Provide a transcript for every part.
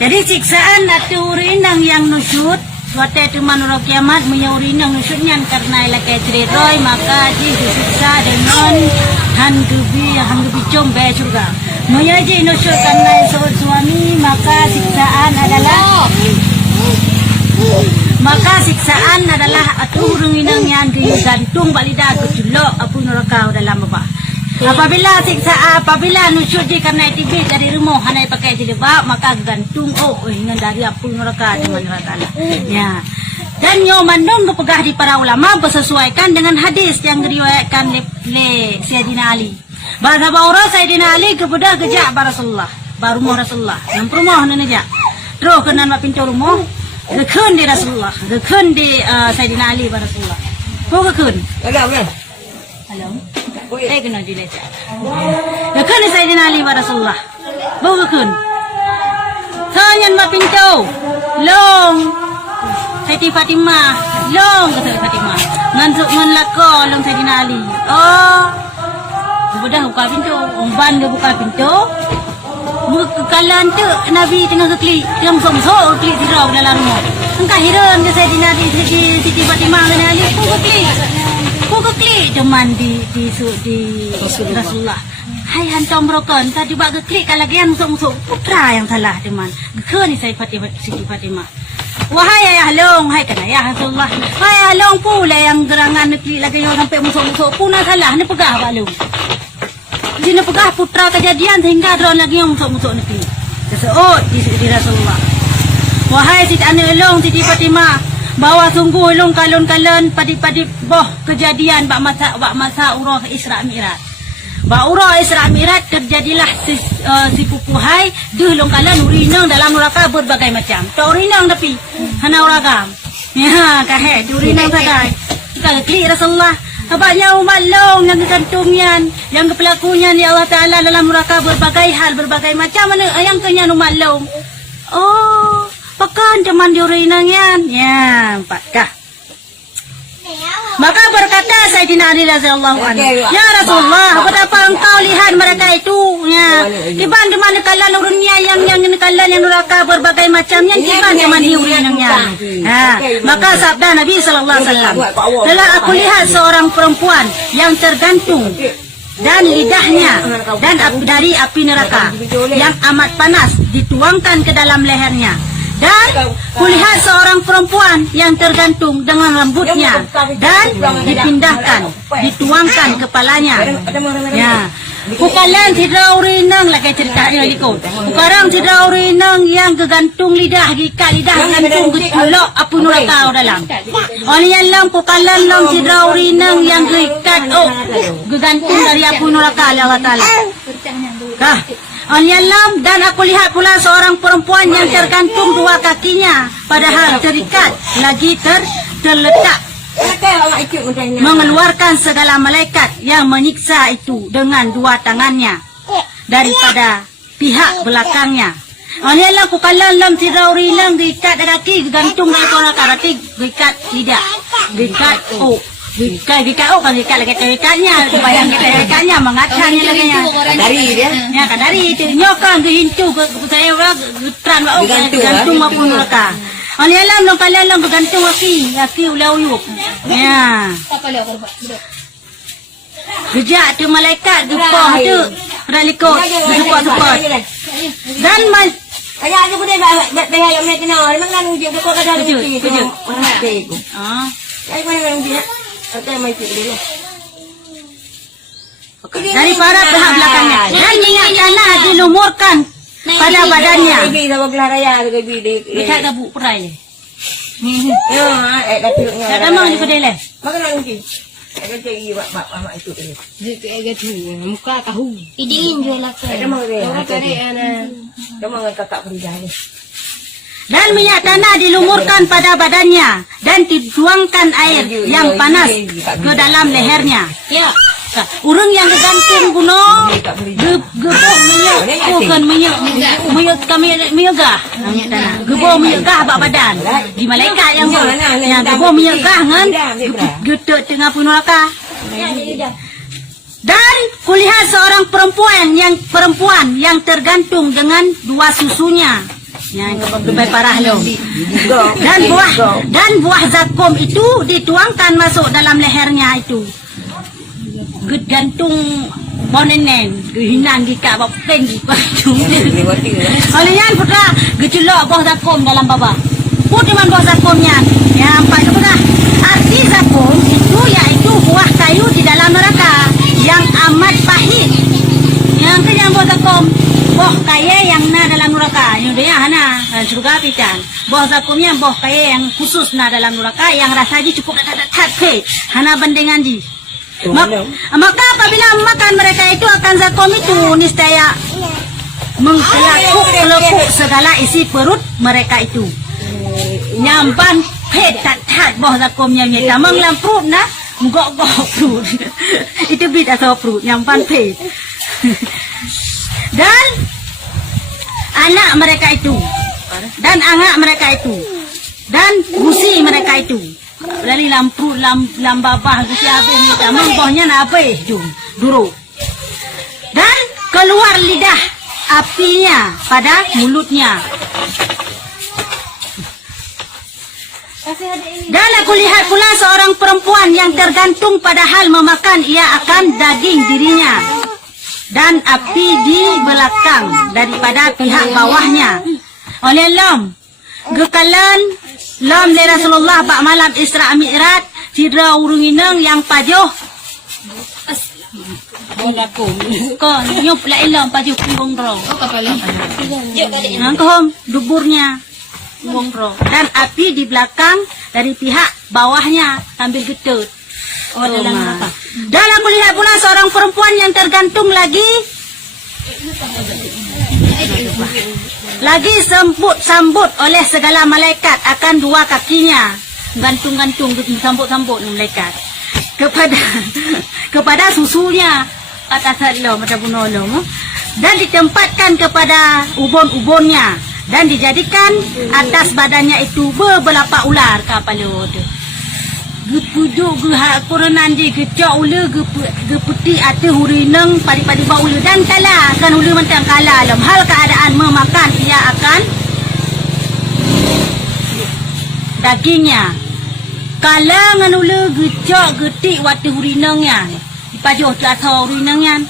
Jadi siksaan atau urinang yang nusyut waktu itu menurut kiamat urinang nusyutnya karena ilakai ceritoi maka disiksa dengan hanggubi combe surga. Menyaji nusyut karena suami maka siksaan adalah atau urinang yang digantung balidah kejulok apa neraka dalam apa. Apabila nusyut di karena itibih dari rumah hanai pakai jilbab maka gantung dengan dari api neraka dengan neraka. Ya. Dan mandong kepegah di para ulama bersesuaikan dengan hadis yang diriwayatkan oleh Sayyidina Ali. Bahasa baura Sayyidina Ali kepada kejak Rasulullah, baru Rasulullah. Yang rumah nenek. Terus kena pintu rumah, gekun di Rasulullah, gekun di Sayyidina Ali Rasulullah. Kau gekun? Halo. Kena jual aja. Lekun Sayyidina Ali Rasulullah. Bawa lekun. Sanyan ma pintu. Long. Siti Fatimah. Long kata Fatimah. Ngantuk ngelako long Sayyidina Ali. Oh. Sudah buka pintu. Umban dia buka pintu. Kekalan tu Nabi tengah keklik. Tengah musuk-musuk keklik tirau dalam rumah. Engkau heran ke Sayyidina Ali Siti Fatimah dengan Ali. Kau keklik teman di Rasulullah. Hai hantam broken tadi bak keklik kalau lagi yang musuh putra yang salah teman. Gekun ni saya Siti Fatimah. Wahai ayah long, hai kan ayah Rasulullah. Hai ayah long pula yang gerangan keklik lagi yang sampai musuh puna salah ni pegah bak long. Jadi pegah putra kejadian sehingga drone lagi yang musuh ni. Sesuot di Rasulullah. Wahai Siti Ane long Siti Fatimah. Bahawa sungguh long kalon-kalon padi-padi boh kejadian bak masa urah Isra Mi'raj. Bak urah Isra Mi'raj terjadilah si pupuhai deh long kalon urinang dalam neraka berbagai macam. Tak urinang tapi hana uragam. Ya kahe urinang sadai. Kalau klik Rasulullah abahnya umat long yang kantungnya yang kepelakunya ya Allah Taala dalam neraka berbagai hal berbagai macam mana yang kenya umat long. Oh pakan teman diurinangnya, ya, pakkah. Maka berkata Sayyidina Ali radhiyallahu anhu, ya Rasulullah, betapa engkau lihat mereka itu, ya, tiban teman kalan urunnya yang kalan yang neraka berbagai macamnya, tiban teman diurinangnya. Maka sabda Nabi sallallahu alaihi wasallam, telah aku lihat seorang perempuan yang tergantung dan lidahnya dan dari api neraka yang amat panas dituangkan ke dalam lehernya. Dan kulihat seorang perempuan yang tergantung dengan rambutnya dan dipindahkan, dituangkan kepalanya. Ya, bukanlah tidak urinang lagi ceritanya ikut. Bukan tidak urinang yang kegantung lidah, gikat lidah gantung getulok apa neraka dalam. Orang yang lang bukanlah lang tidak urinang yang gikat kegantung dari apa neraka Allah Taala. Kah? Anyalam dan aku lihat pula seorang perempuan yang tergantung dua kakinya padahal terikat lagi terletak mengeluarkan segala malaikat yang menyiksa itu dengan dua tangannya daripada pihak belakangnya. Anyalam kukalan lam tirauri lam diikat kaki gantung dari neraka rati diikat lidah diikat Dikai kan dikai lagi terikatnya, bayang terikatnya mengatakannya lagi dari dia. Ya kan dari itu nyokan ke hintu ke saya orang getran bau gantung maupun neraka. Alialam long kalalang gantung kaki ulau yuk. Ya. Gejak tu malaikat gepah tu raliko support. Dan ayah aku dia dah yang nak kenal memang kan uji kau kada uji tu. Ai mana uji nak? Dari para pihak belakangnya dan minyak tanah dilumurkan pada badannya. Kita gabuk perai ni. Kita mau di kedai le. Makan lagi. Ada cari mak itu tadi. Dia tu muka tahu. Idin jual lagi. Ada mau dia. Ada mau kakak Farida ni. Dan minyak tanah dilumurkan pada badannya dan dituangkan air yang panas ke dalam lehernya. Ya. Urang yang kegantung gunung gebok minyak bukan minyak kami minyak tanah gebok minyak bak badan di malaikat yang gebok minyak ngan getek tengah neraka. Dan kulihat seorang perempuan yang tergantung dengan dua susunya Yang lebih parah lo. Go. Dan buah zakum itu dituangkan masuk dalam lehernya itu. Gantung bonenen, hinang gika bab tinggi padu. Olehnya putra gecelok buah zakum dalam baba. Putiman buah zakumnya. Ya, Pak putra. Arti zakum itu yaitu buah kayu di dalam neraka yang amat pahit. Yang kenyang buah zakum. Buah kaya yang na dalam neraka. Yang dia hana surga pican. Buah zakumnya buah kaya yang khusus na dalam neraka yang rasanya cukup tak hana bandingan ji. Maka apabila makan mereka itu akan zakum itu niscaya mengkelakuk segala isi perut mereka itu. Nyamban pet tak buah zakumnya nyata menglamprut na gok perut. Itu beda atau perut nyamban pet. Dan anak mereka itu dan anak mereka itu dan gusi mereka itu dari lampu lambabah gusi habis ni tamang bohnya na apa duru dan keluar lidah apinya pada mulutnya. Dan aku lihat pula seorang perempuan yang tergantung padahal memakan ia akan daging dirinya dan api di belakang daripada pihak bawahnya. Oleh lom gekalan lom le Rasulullah pak malam Isra Mi'raj sidra urungineng yang pajoh ko nyup la ilom pajoh bongro nangkom duburnya bongro dan api di belakang dari pihak bawahnya sambil getut. Dan aku lihat pula seorang perempuan yang tergantung lagi sambut oleh segala malaikat akan dua kakinya, gantung-gantung sambut malaikat kepada susunya atas lo macam bunolong dan ditempatkan kepada ubon-ubonnya dan dijadikan atas badannya itu beberapa ular kapal tu. Gepuduk geha korenan di gecak ula geputi ate hurineng padi-padi bau ula dan kala kan ula mentang kala dalam hal keadaan memakan ia akan dagingnya kala ngan ula gecak getik wate hurinengnya pajoh tu atau hurinengnya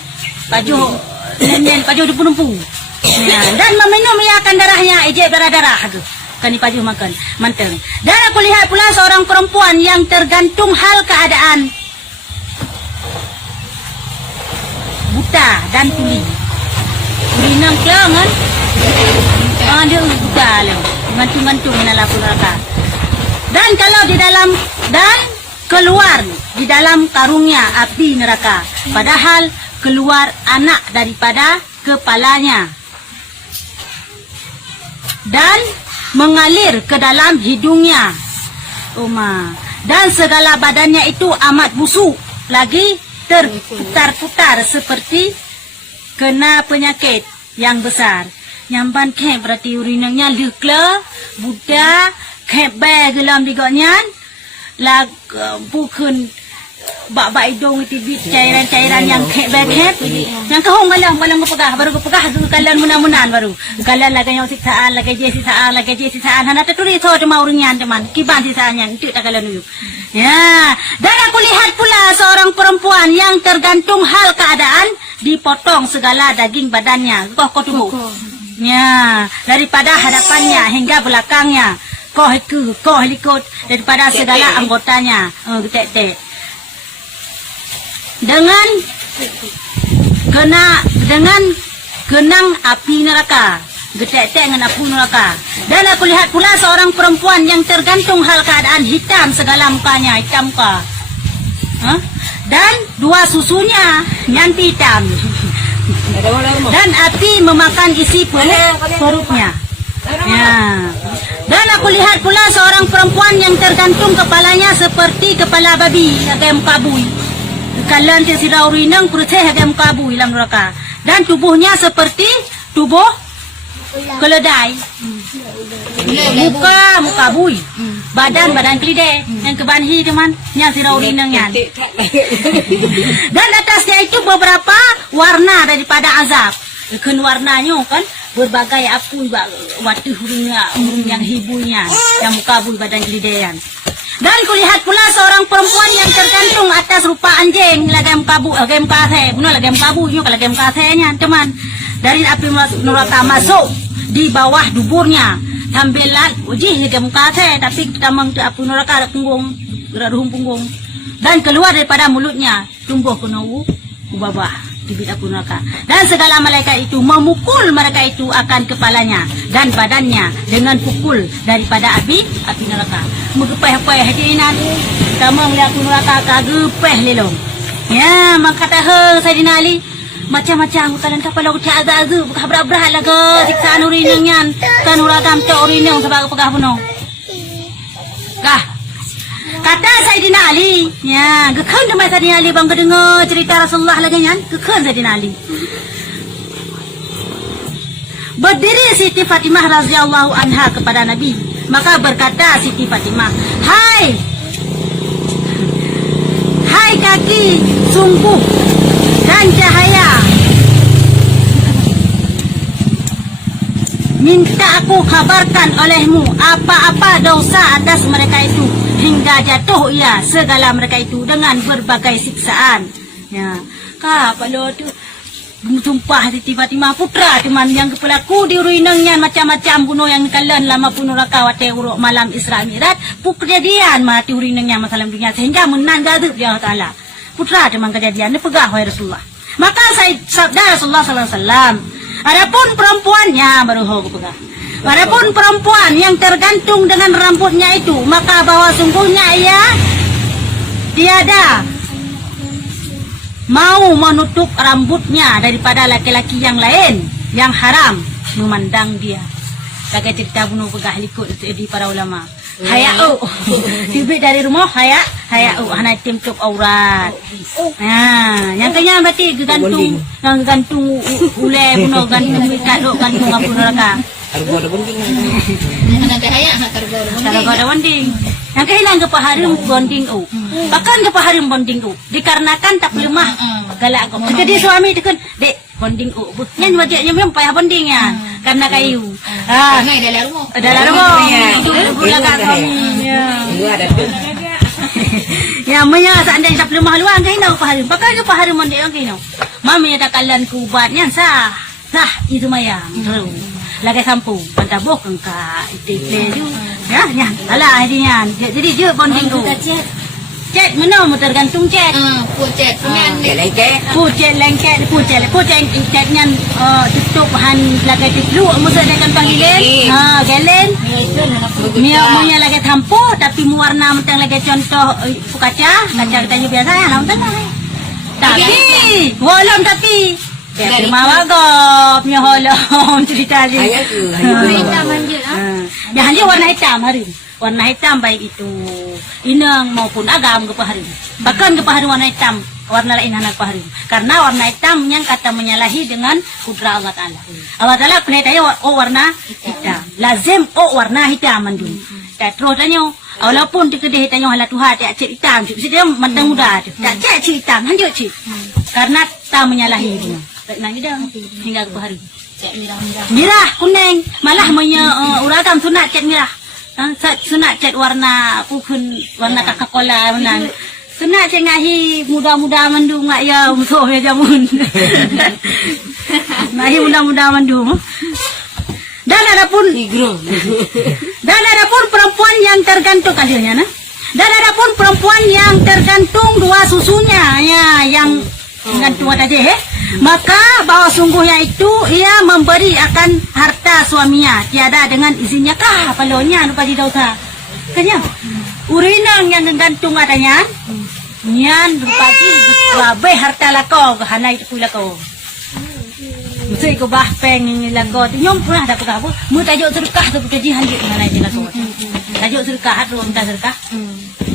pajoh nen pajoh di penumpu dan meminum ia akan darahnya ejek darah tu kan dipajuh makan manteng. Dan aku lihat pula seorang perempuan yang tergantung hal keadaan buta dan tuli. Urinang kelangan dia buta lah gantung-gantung dalam neraka. Dan kalau di dalam dan keluar di dalam karungnya api neraka padahal keluar anak daripada kepalanya dan mengalir ke dalam hidungnya. Dan segala badannya itu amat busuk lagi terputar-putar seperti kena penyakit yang besar. Nyamban kek berarti urinanya lekla budak kek bag dalam digoknya lag bukan bak hidung itu cairan-cairan yang kek yang kahong galang kepegah baru kepegah kalan munan-munan baru kalan lagi yang siksaan lagi siksaan hana tertulis so cuma uringan teman kiban siksaannya itu tak kalan dulu ya. Dan aku lihat pula seorang perempuan yang tergantung hal keadaan dipotong segala daging badannya koh tubuh ya daripada hadapannya hingga belakangnya koh likut daripada segala anggotanya getek-tek dengan genang api neraka getek-tek dengan api neraka. Dan aku lihat pula seorang perempuan yang tergantung hal keadaan hitam segala mukanya hitam muka dan dua susunya nyanti hitam dan api memakan isi perutnya ya. Dan aku lihat pula seorang perempuan yang tergantung kepalanya seperti kepala babi agak muka bui kalan tisirau rinang perutnya agak muka bui dalam neraka dan tubuhnya seperti tubuh keledai muka bui badan kelidai yang kebanhi teman yang sirau rinang yan. Dan atasnya itu beberapa warna daripada azab kan warnanya kan berbagai apu waktu hurungnya yang hibunya yang muka bui badan gelidean. Dan kulihat pula seorang perempuan yang tergantung atas rupa anjing lagam kabu lagam kathe bunuh lagam kabu yuk lagam kathenya teman dari api neraka masuk di bawah duburnya tambelan uji lagam kathe tapi tamang api neraka ada punggung gerak punggung dan keluar daripada mulutnya tumbuh penuh ubah di bidang neraka dan segala malaikat itu memukul mereka itu akan kepalanya dan badannya dengan pukul daripada api neraka megepeh-peh hadinan kamu melihat neraka kagepeh lelong ya maka tahu Saidina Ali macam-macam kalian kapal aku caga-azu bukan berat-berat lah ke siksaan urinangan kan neraka amca urinang sebab pegah penuh kah kata Saidina Ali, ya, gekhan demai Saidina Ali bang kedengar cerita Rasulullah lagi kan, gekhan Saidina Ali. Berdiri Siti Fatimah radhiyallahu anha kepada Nabi, maka berkata Siti Fatimah, hai kaki, sungguh dan cahaya. Minta aku kabarkan olehmu apa-apa dosa atas mereka itu hingga jatuh ia segala mereka itu dengan berbagai siksaan. Ya, kalau tu sumpah Siti Fatimah putra teman yang kepelaku di ruinangnya macam-macam bunuh yang kalian lama bunuh rakawate uruk malam Isra Mi'raj kejadian mati ruinangnya masalah dunia sehingga menang gadub ya Taala. Putra teman kejadian dia pegah wahai Rasulullah. Maka saya sabda Rasulullah sallallahu alaihi wasallam, adapun perempuannya baru aku pegang. Adapun perempuan yang tergantung dengan rambutnya itu, maka bahwa sungguhnya ia tiada mau menutup rambutnya daripada laki-laki yang lain yang haram memandang dia. Pakai cerita bunuh pegah likut di para ulama. Haya'u. Tibik dari rumah haya'u. Hana timtuk aurat. Nah, yang kaya berarti gantung ule bunuh gantung ikat gantung apa neraka. Targo ada bonding. Nanti hayak Targo ada bonding. Yang kehilang kepaharim bonding Bahkan kepaharim bonding dikarenakan tak lemah galak kau. Jadi suami tekan dek bonding nyan wajahnya memang payah bonding ya karena kayu. Dalam rumah. Gulakan suami. Ya menya seandainya tak lemah luang kehilang kepaharim. Bahkan kepaharim bonding kehilang. Mami ada kalian kubatnya sah itu maya. Lagi sampung pantabok engka itu ya alah hadian jadi dia bonding tu cek mana tergantung cek Pucet lengket ceknya tutup bahan lagi dulu mesti ada kan gelen gelen mia lagi tampu tapi warna mentang lagi contoh kaca kita biasa ya nonton tapi walam tapi terima wagop nya holong cerita dia. Hitam anjir Ya hanya warna hitam hari. Warna hitam baik itu inang maupun agam kepaharim. Bahkan kepaharim warna hitam, warna lain anak kepaharim. Karena warna hitam yang kata menyalahi dengan kudrat Allah Taala. Allah Taala penetanya warna hitam. Lazim warna hitam mandu. Tak terus tanya walaupun dikedih tanya hala Tuhan tak cek hitam, dia mandang muda tu. Tak cek hitam, hanya cek. Karena tak menyalahi dia. Nak hidang hingga ke hari. Merah kuning malah uragam sunat cat merah. Sunat cat warna pukun warna Coca-Cola menang. Sunat cat ngahi muda-muda mendung ngak ya musuh ya jamun. Ngahi muda-muda mendung. Dan adapun perempuan yang tergantung kalinya nah. Dan adapun perempuan yang tergantung dua susunya ya yang gantung tadi maka bahwa sungguhnya itu ia memberi akan harta suaminya tiada dengan izinnya kah palonya lupa di dosa kanya urinang yang gantung adanya nyan rupagi babe harta lako hanai pula ko mesti ko bah peng lako nyom pernah dapat apa mu tajuk sedekah tu kaji handik hanai lako tajuk sedekah atau minta sedekah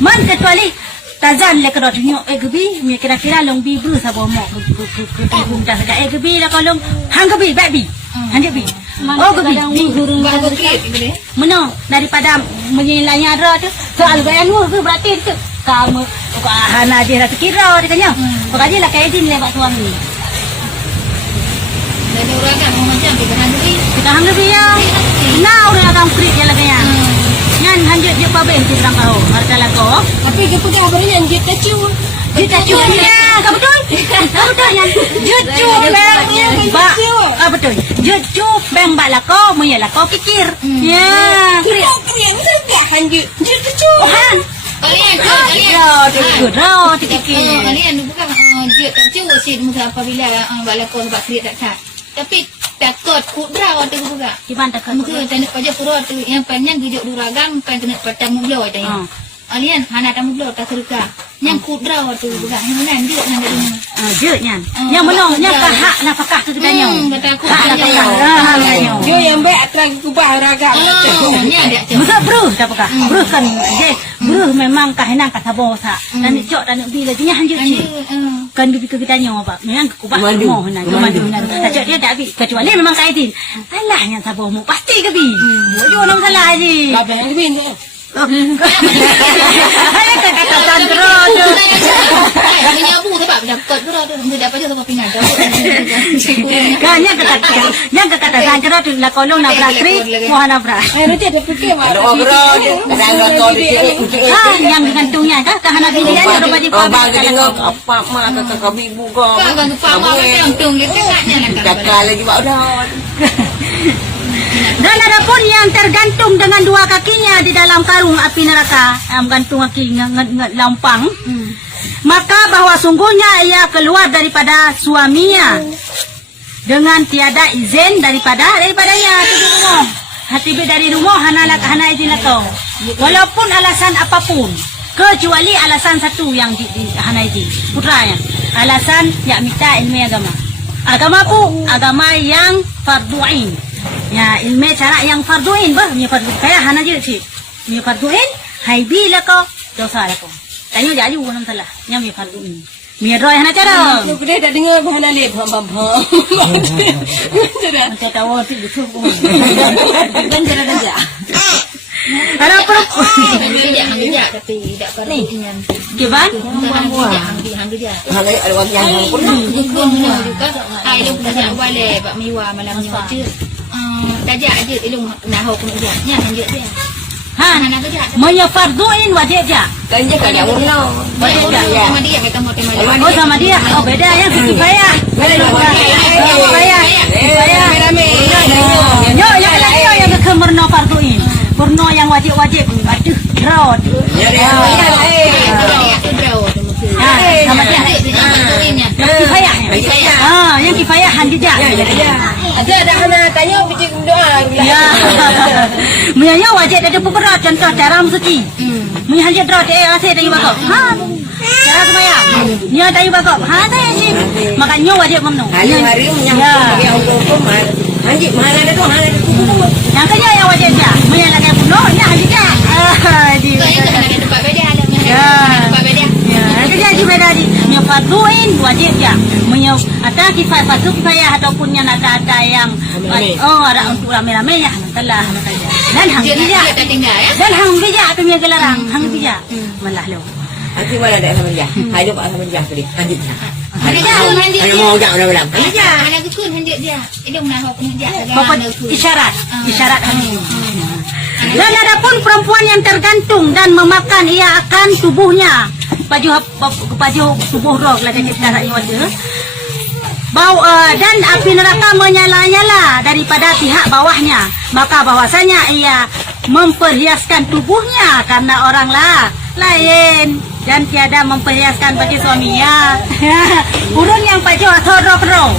man kecuali Tazan le kerot nyo gebi mi kira-kira long bi bru sabo mo ku dah ada gebi la kolong hang gebi babi hang gebi gebi ni gurung meno daripada menyilanya ada tu soal bayan ke berarti tu kamu hana dia nak kira dia tanya pokoknya lah kayak din le bak suami dan uragam macam kita handui. Kita hang lebih ya. Now dah akan krik dia lagi ya. Ngan hanjut je paben tu sang kau. Marka lako. Tapi dia punya abangnya dia tacu. Kita cunya, kau betul? Kau betul ya? Jucu bang, ba, kau betul. Jucu bang ba lako, muya lako kikir. Ya, krik. Kria ni tak hanjut. Dia tacu. Han. Kalian, Kikir. kalian bukan dia tak cuba sih mungkin apabila balakon sebab kriat tak sah. Tapi takut kudra waktu tu juga. Gimana kau? Mungkin tanda pajak pura tu yang panjang gijuk duragang pan kena patang muglo aja ya. Alian hana tamu muglo tak serka. Yang kudra waktu tu juga. Yang mana dia nang dari mana? Je nyan. Yang menongnya kahak nafkah tu kita nyo. Kata aku Hak hanya. nafkah. Dia yang baik terang kubah raga. Ni ada cak. Masa bruh tak apa? Bruh kan je. Bruh memang kahenang kata bosa. Dan cok dan bila dia hanjut je. Kan kita nyo apa? Memang kubah mau nak mandu nak. Tak dia tak habis kecuali memang kaitin. Alah yang sabomu pasti ke bi. Dia orang salah je. Kau yang lebih ni. Hai kata santro tu. Menyabu sebab dapat pura tu dapat je sebab pingat. Kan yang kata santro tu la kolong nak berakri, mohon abra. Nanti ada fikir mak. Ada obrol, ada kau dicek. Yang gantungnya dah tahan lagi dia ada baju Oh, bagi tengok apa mak kau ibu kau. Kau kan faham apa yang tung dia tengahnya nak. Cakap lagi mak dah. Dan ada pun yang tergantung dengan dua kakinya di dalam karung api neraka, gantung kaki lampang. Maka bahwa sungguhnya ia keluar daripada suaminya dengan tiada izin daripadanya. Hati dari rumah hana izin atau walaupun alasan apapun, kecuali alasan satu yang hana izin putranya, alasan ya minta ilmu agama agama yang fardu'in. Ya ilmu cara yang fardu'in bah, mi fardu kaya hana je sih. Mi fardu'in hai bi lako dosa lako. Tanya je aju orang salah. Yang mi fardu'in. Mi roy hana cara. Aku dah tak dengar bahana lep bam. Macam tahu tu betul. Dan cara. Ada perempuan. Hang tapi tak perlu dengan. Kiban? Hang dia. Hal ada orang yang pernah. Hukum juga. Ai lu tak boleh bak miwa malam je. Tajak je ilung nak hukum dia. Nya hang dia. Ha, Hang nak kerja. Menya fardu'in wajib je. Kan je kan yang warna. Sama dia kata mau tema. Oh sama dia. Oh beda yang kifayah. Kifayah. Rame. Yo yang kemerno fardu'in. Purno yang wajib-wajib. Aduh, rod. Ya dia. Sama dia. Yang kifayah. Yang kifayah handi je. Ada hana tanya bijak doa. Ya. Menya wajib ada beberapa contoh cara suci. Menya hanya drot asyik tayu bakok. Ha. Cara semaya. Nya tayu bakok. Ha saya sih. Makanya wajib memnu. Hari menyambut yang hukum Hanjit mana ada tu? Mana ada tu? Yang kerja yang wajib je. Menya lagi penuh, ya handi je. Kau yang kena ada tempat beda ada. Tempat beda. Ya, kerja di beda di. Menya farduin wajib je. Menya ada kifayah ataupun yang ada yang ada untuk rame-rame ya. Telah. Dan hang Dia bija. tak tinggal ya. Dan hang bija tu punya gelarang. Hang bija. Malah lo. Nanti mana ada sama dia? Hai lupa sama dia tadi. Hanjit. Ada hanjit Ayo dia. mau jangan dah bilang. Ada kekun hanjit dia. Ilung nak hukum dia. Pokok isyarat hang. Dan ada pun perempuan yang tergantung dan memakan ia akan tubuhnya. Baju tubuh roh lah jadi cara ini wajah. Bau dan api neraka menyala-nyala daripada pihak bawahnya. Maka bahwasanya ia memperhiaskan tubuhnya karena orang lain dan tiada memperhiaskan baju suaminya. Urun yang baju atorok-ro.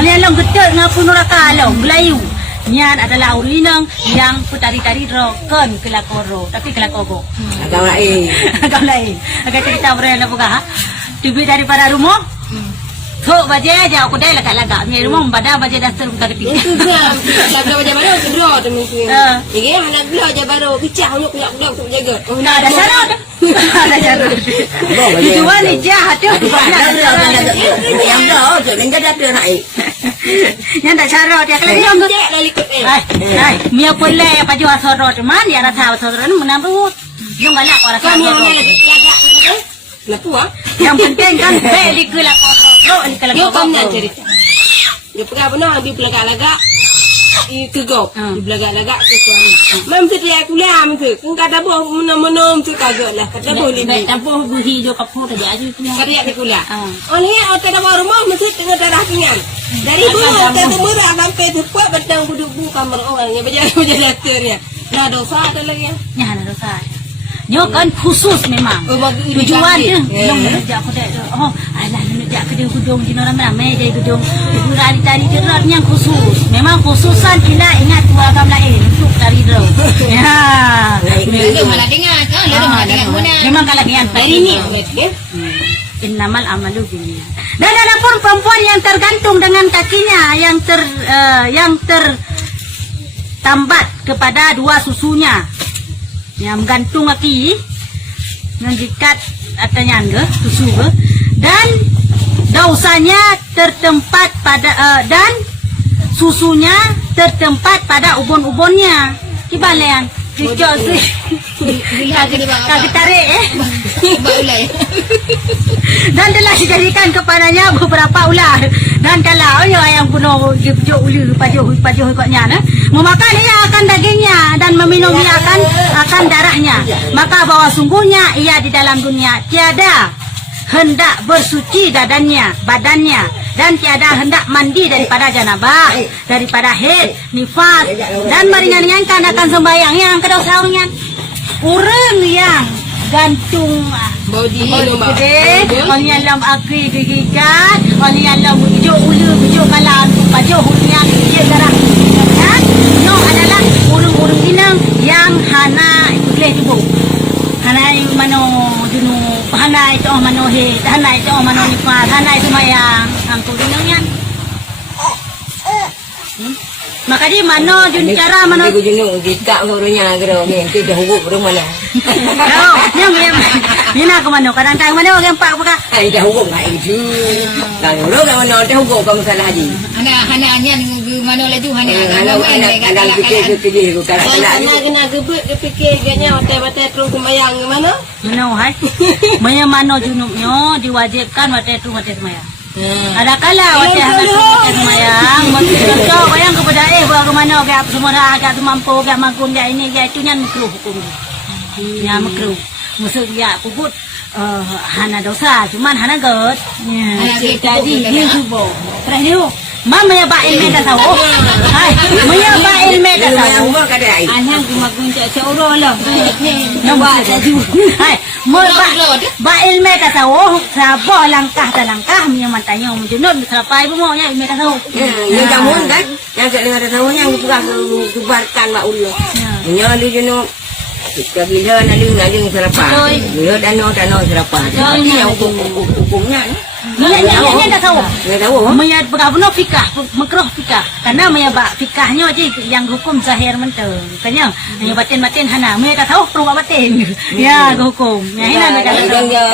Oleh long gedek ngapun neraka long Melayu. Nian adalah urinang yang putari-tari ro kan kelakoro tapi kelakogo. Agak lain. Agak lain. Agak cerita berapa buka ha? Tiba daripada rumah. Tok baja aja aku dah lagak-lagak. Ni rumah badan baja dah serum tak ketik. Itu dia. Labda baca baru kedua tu mungkin. Ini hana belajar baru bincang untuk budak-budak untuk jaga. Nah, ada syarat. Ada syarat. Itu wani jahat tu. Yang dah, jangan jadi apa naik. Yang tak syarat dia kalau dia Cek dah ikut Hai, mia boleh baju asorot man dia rasa asorot menambut. Yung galak orang Kamu asorot. lagak tu. Lapu ah. Yang penting kan beli kelak asorot. Ni Yo kelak kamu nak cerita. Dia pegang benar ambil pelagak-lagak. kegok. Belagak-lagak ke suami. Mam tu dia kuliah mam tu. Kun kata boh menom-menom tu kagak lah. Kata boh Baik lebih. tabuh buhi jo kapo tadi aja punya. Kata dia kuliah. Oh ni otak dah rumah mesti tengah darah pinggan. Dari bawah otak tu murah sampai tu kuat batang kudu kamar orang yang berjalan ternya. Nah dosa ada lagi ya. Nya hana dosa. Nyo kan khusus memang. Tujuan tu yang menjak aku dah. Oh, alah menjak ke gedung di orang ramai jadi gedung. Hiburan tari jerat yang khusus. Memang khususan kita ingat dua agam lain untuk tari dro. Ya. Lalu malah dengar. Lalu malah dengar mana. Memang kalau yang hari ini innamal amalu binniyat. Dan ada pun perempuan yang tergantung dengan kakinya yang tertambat kepada dua susunya. Yang menggantung kaki menjikat atanya ke susu ke dan dosanya tertempat pada dan susunya tertempat pada ubon-ubonnya. Kibalean cucuk sih kaki tarik Baulai. dan telah dijadikan kepadanya beberapa ular dan kalau yang bunuh dipujuk ulu pajuh ikutnya memakan ia akan dagingnya dan meminum ia akan darahnya maka bahwa sungguhnya ia di dalam dunia tiada hendak bersuci badannya dan tiada hendak mandi daripada janabah daripada haid nifas dan meringan-ringankan akan sembahyang yang kedosaannya orang yang gantung Body gede, orang yang lam akri gigikan, orang yang lam bujuk ulu, bujuk malam, pajuh yang dia darah. No adalah urung-urung inang yang hana itu boleh tubuh. Hana itu mano junu, hana itu mano he, hana itu mano nifas, hana itu mayang, angkut inangnya. Maka di mano jun cara mano Aku jenuh dikak orangnya agak ni kita hubung rumah lah. oh ni nak ke mana kadang-kadang mana orang pak buka Ai dah hubung ai tu. Dan orang dah mana dah hubung kau masalah haji. Hana anyan mana laju hana. Kalau fikir bukan salah. Kena gebek kepikir ganya batai-batai terus sembahyang ke mana? mana hai maya mano junubnya diwajibkan watai tu watai semaya. Ada kala watai watai semayang contoh bayang kepada bawa ke mana ke semua dah agak mampu agak magun dia ini dia itu yang makruh hukum. Ya makruh. Maksud dia puput hana dosa cuman hana got. Jadi dia cuba. Terakhir mama ya ba ilmu dah tahu. Hai, maya ba ilmu dah tahu. Umur kada ai. Anak magun cak seorang lah. Nampak laju. Hai, mo ba ilmu dah tahu. Sabah langkah dan langkah punya matanya menjunut sampai mau nya ilmu dah tahu. Yang kamu kan, yang saya dengar tahu yang tukang kubarkan mak ulu. Nya lu jenuh kita bila naling serapa. Bila dano serapa. Jadi yang hukumnya ni. Maya dah tahu. Dia tahu. Maya berapa fikah, makruh fikah. Karena maya bak fikahnya aja yang hukum zahir menteng. Kanya maya batin hana. Maya dah tahu perlu batin. Ya hukum. Ya hina dah tahu.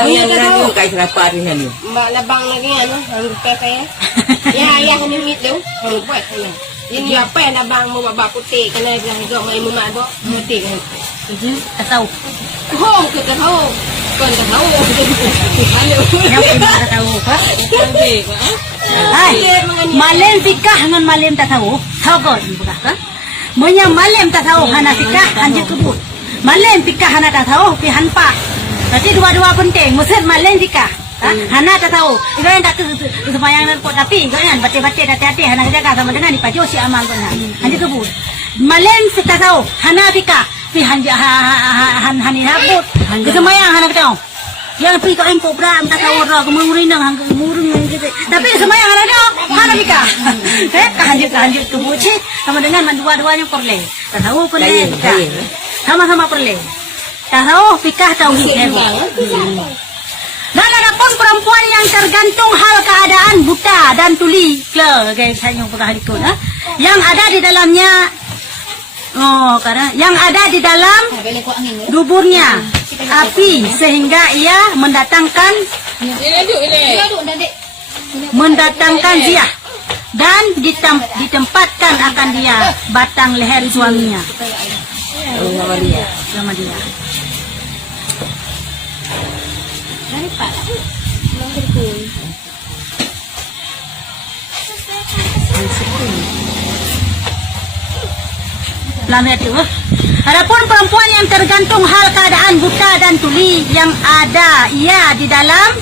Yang tahu kai serapa ni ni. Mbak labang lagi anu, hang saya. Ya ni mit tu. Hang buat saya. Ini apa yang labang mau babak putih kena yang juga mai mak dok putih kan. Itu dah tahu. Oh, kita tahu. Kan tahu. Yang dah tahu. Hai, malam fikah dengan malam tak tahu. Tahu kau bukan kan? Maya malam tak tahu hana fikah anjir kebut. Malam fikah hana tak tahu pi hanpa. Berarti dua-dua penting. Maksud malam fikah. Hana tak tahu. Itu yang tak sembahyang dan pot tapi kau yang baca-baca hati-hati hana jaga sama dengan di paju si amal kau anjir kebut. Malam tak tahu hana fikah pi hani habut. Sembahyang hana tahu. Yang pi kau engkau beram tak tahu orang kemurin hang kemurin gitu. Tapi sembahyang ada mana nikah? Kanjut kebuci sama dengan dua-duanya perle. Tak tahu perle. Sama-sama perle. Tak tahu fikah tauhid hebat. Dan ada pun perempuan yang tergantung hal keadaan buta dan tuli. Guys, saya yang pernah ikut. Yang ada di dalamnya. Oh, karena yang ada di dalam duburnya api sehingga ia mendatangkan ziyah dan ditempatkan akan dia batang leher suaminya. Sama dia. Lama itu. Adapun perempuan yang tergantung hal keadaan buta dan tuli yang ada ia di dalam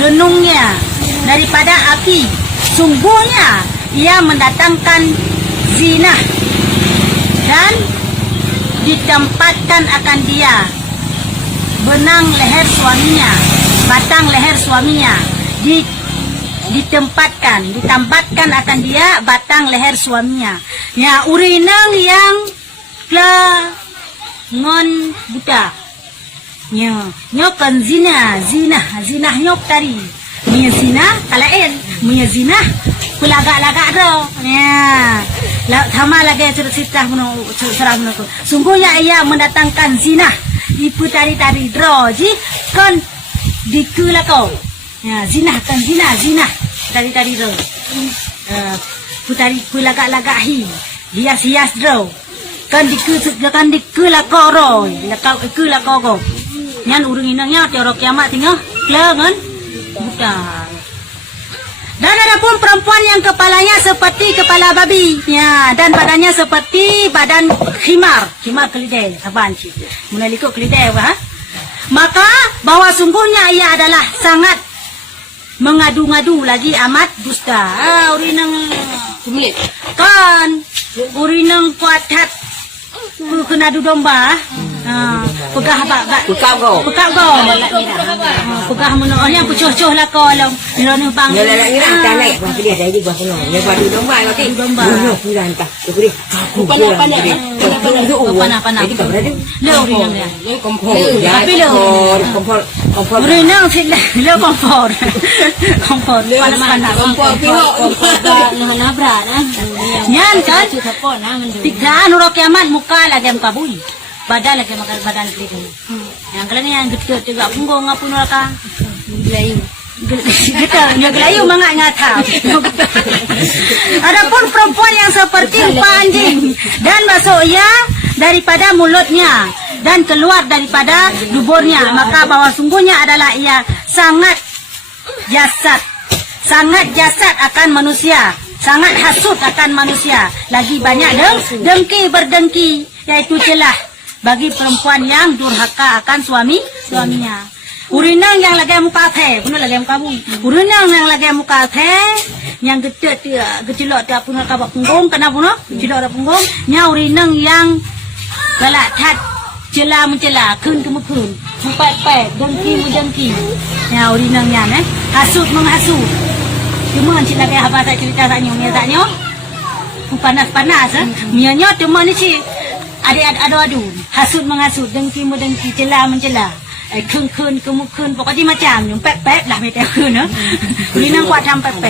renungnya daripada api, sungguhnya ia mendatangkan zina dan ditempatkan akan dia benang leher suaminya, batang leher suaminya, ditempatkan akan dia batang leher suaminya. Ya, urinang yang ngon buta. Nyo kan zina nyok tadi. Mia zina kalain, mia zina kulaga-laga do. Ya. Sama lagi cerita serang tu. Sungguhnya ia mendatangkan zina. Ibu tari-tari droji kan dikulakau. Ya, zina kan zina tari-tari do. Putari kulaga-lagahi. Hias-hias do. Kan dikulakau ro. Kulakau. Nyan urung inangnya teorok kiamat tinggal lengan buta. Dan ada pun perempuan yang kepalanya seperti kepala babi, ya, dan badannya seperti badan khimar kelidai, sabanci. Mulai likut kelidai, ha? Maka bahwa sungguhnya ia adalah sangat mengadu-ngadu lagi amat dusta. Urinang kan urinang kuatat kena adu domba. Pegah go. Pegah menolongnya pucuh-cuh lah kau long. Nilai bang. Nilai ngira tak naik buat dia tadi buat kono. Dia buat domba nanti. Bunuh pulang tak. Tukuri. Panah-panah. Panah-panah. Jadi kau berada. Le urinang dia. Ini kompor. Tapi le Kompor. urinang sih le kompor. Kompor. Panas-panas. Kompor pihak. Nabrak nah. Nyan kan. Tiga nurok kiamat muka lagi muka bui. Badan lagi makan badan pelih. Yang kalian yang gede juga punggung ngapun mereka. Gelayu. Gelayu mangak ngata. Adapun perempuan yang seperti rupa anjing dan masuk ia daripada mulutnya dan keluar daripada duburnya, maka bahwa sungguhnya adalah ia sangat jasad akan manusia, sangat hasut akan manusia, lagi banyak berdengki, yaitu celah bagi perempuan yang durhaka akan suaminya. Urinang yang lagi muka teh, punya lagi muka bui. Urinang yang lagi muka teh, yang gecelok dia punya kabak punggung, kena punya gecelok ada punggung. Nya urinang yang galak tat, celah mencela, kun kemukun, mupet, dengki. Ya urinangnya, hasut menghasut. Cuma cik lagi apa saya cerita taknya, panas, mianya cuma ni cik. Adu-adu, hasut menghasut, dengki celah mencela. Kun, kemukun, pokoknya macam ni, pep lah mereka kun. Urinang kuat sampai pep.